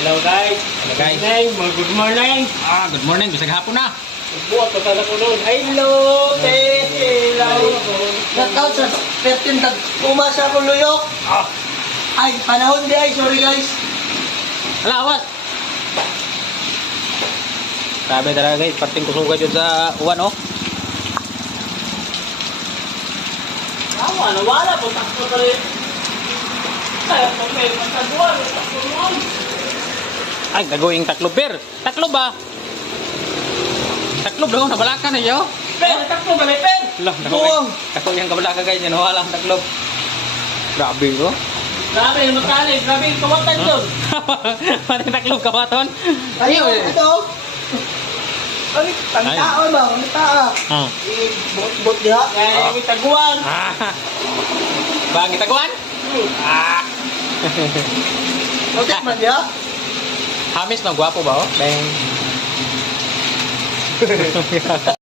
Hello guys. Hello, guys. Good morning. Good morning. Ah, good morning. Bisag hapon na. Buot pa sana ko noon. Hello. Hello. Shoutout sa Pertin tag umasa ko luyok. Ah. Ay, panahon di ay, sorry guys. Ala, awas. Sabi talaga guys, parting kusugay dyan sa uwan oh. Tama na wala po pa rin. Kaya pa may matagawa. Ay, gagawing taklob per. Taklob ba? Taklob daw, nabalaka na yo. Pen, takbo ba pen? Lah, Oo. Ako yung kabalaka guys, yan wala ang taklob. Grabe oh. Grabe yung matali. Grabe yung kawatan yun. Mati taklob kawaton. Ayo, eh. ito. Ay, tagtao ba? Ang taa. Hmm. Bot-bot diha. Kaya yung taguan. Ah. Bang itaguan? Ah. Okay man diha. Hamis no, gwapo ba oh? Bang.